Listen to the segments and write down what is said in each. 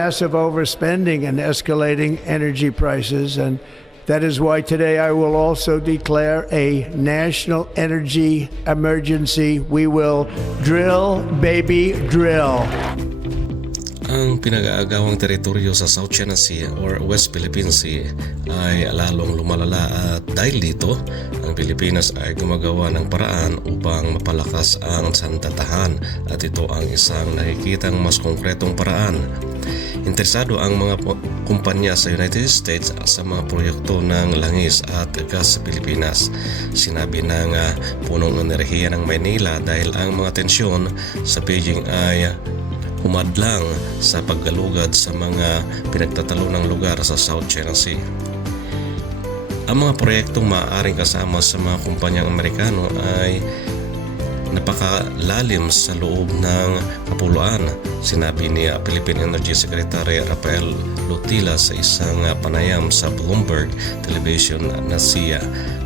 massive overspending and escalating energy prices. And that is why today I will also declare a national energy emergency. We will drill, baby, drill. Ang pinag-aagawang teritoryo sa South China Sea or West Philippine Sea ay lalong lumalala at dahil dito, ang Pilipinas ay gumagawa ng paraan upang mapalakas ang sandatahan at ito ang isang nakikitang mas konkretong paraan. Interesado ang mga kumpanya sa United States sa mga proyekto ng langis at gas sa Pilipinas. Sinabi ng punong enerhiya ng Maynila dahil ang mga tensyon sa Beijing ay humadlang sa paggalugad sa mga pinagtatalunang lugar sa South China Sea. Ang mga proyektong maaaring kasama sa mga kumpanyang Amerikano ay napakalalim sa loob ng kapuluan, sinabi ni Philippine Energy Secretary Rafael Lutila sa isang panayam sa Bloomberg Television na si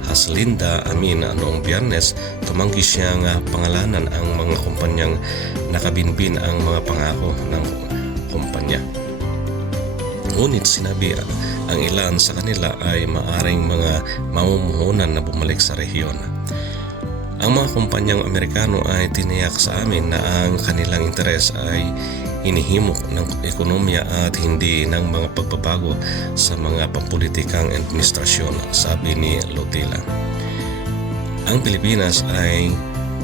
Haslinda Amin noong Biyernes. Tumanggi siyang pangalanan ang mga kumpanyang nakabinbin ang mga pangako ng kumpanya. Ngunit sinabi ang ilan sa kanila ay maaring mga mamumuhunan na bumalik sa rehiyon. Ang mga kumpanyang Amerikano ay tiniyak sa amin na ang kanilang interes ay hinihimok ng ekonomiya at hindi ng mga pagbabago sa mga pampulitikang administrasyon, sabi ni Lutila. Ang Pilipinas ay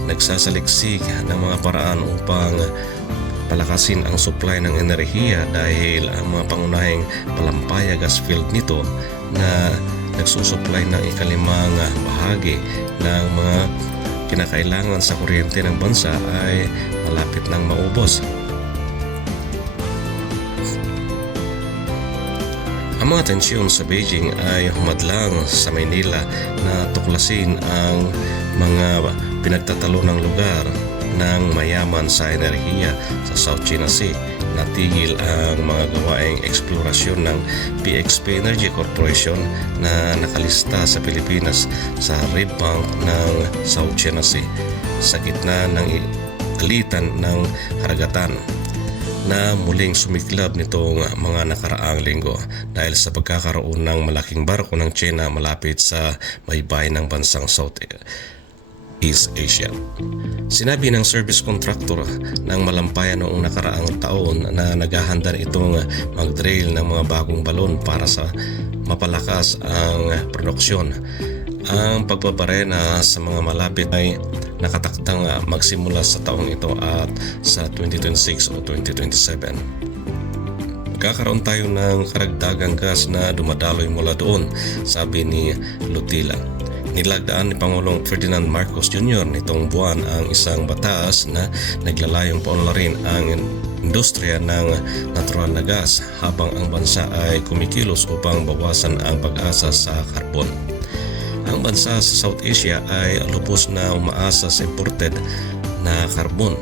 nagsasaliksik ng mga paraan upang palakasin ang supply ng enerhiya dahil ang mga pangunahing Palampaya gas field nito na nagsusupply ng ikalimang bahagi ng mga kinakailangan sa kuryente ng bansa ay malapit nang maubos. Ang mga tensyon sa Beijing ay humadlang sa Maynila na tuklasin ang mga pinagtatalunang lugar ng mayaman sa enerhiya sa South China Sea. Natigil ang mga gawaing eksplorasyon ng PXP Energy Corporation na nakalista sa Pilipinas sa Red Bank ng South China Sea sa gitna ng alitan ng karagatan na muling sumiklab nitong mga nakaraang linggo dahil sa pagkakaroon ng malaking barko ng China malapit sa baybayin ng bansang East Asia. Sinabi ng service contractor ng Malampaya noong nakaraang taon na naghahanda itong mag-drill ng mga bagong balon para sa mapalakas ang produksyon. Ang pagbabarena sa mga malapit ay nakatakdang magsimula sa taong ito at sa 2026 o 2027. Magkakaroon tayo ng karagdagang gas na dumadaloy mula doon, sabi ni Lutila. Nilagdaan ni Pangulong Ferdinand Marcos Jr. nitong buwan ang isang batas na naglalayong paunlarin ang industriya ng natural na gas habang ang bansa ay kumikilos upang bawasan ang pag-asa sa karbon. Ang bansa sa South Asia ay lubos na umaasa sa imported na karbon,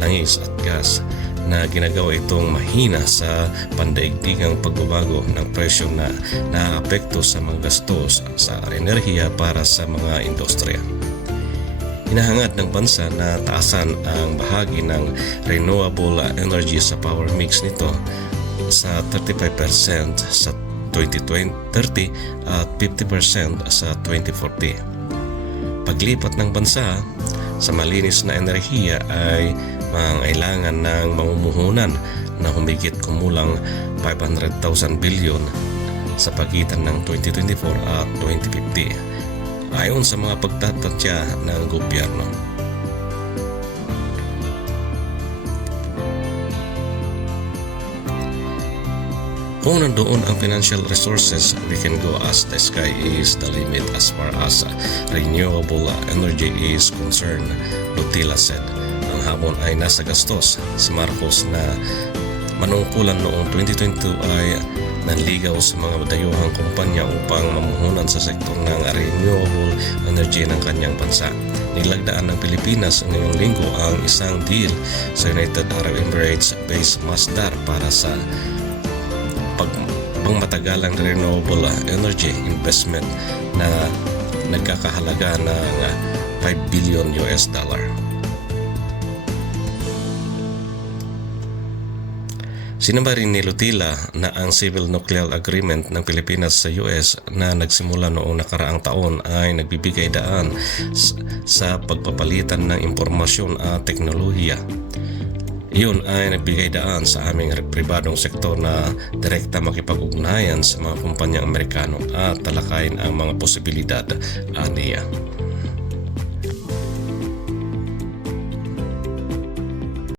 langis at gas na ginagawa itong mahina sa pandaigdigang pagbabago ng presyo na naapekto sa mga gastos sa enerhiya para sa mga industriya. Hinahangad ng bansa na taasan ang bahagi ng renewable energy sa power mix nito sa 35% sa 2030 at 50% sa 2040. Paglipat ng bansa sa malinis na enerhiya ay mangailangan ng mamumuhunan na humigit kumulang 500,000 bilyon sa pagitan ng 2024 at 2050 ayon sa mga pagtatatya ng gobyerno. Kung nandoon ang financial resources, we can go as the sky is the limit as far as renewable energy is concerned, Lutila said. Ang hamon ay nasa gastos. Si Marcos na manungkulan noong 2022 ay nanligaw sa mga dayuhang kumpanya upang mamuhunan sa sektor ng renewable energy ng kanyang bansa. Nilagdaan ng Pilipinas ngayong linggo ang isang deal sa United Arab Emirates-based Masdar para sa pangmatagalang renewable energy investment na nagkakahalaga ng $5 billion. Sinamba rin ni Lutila na ang Civil Nuclear Agreement ng Pilipinas sa US na nagsimula noong nakaraang taon ay nagbibigay daan sa pagpapalitan ng impormasyon at teknolohiya. Iyon ay nagbigay daan sa aming pribadong sektor na direkta makipag-ugnayan sa mga kumpanyang Amerikano at talakayin ang mga posibilidad, aniya.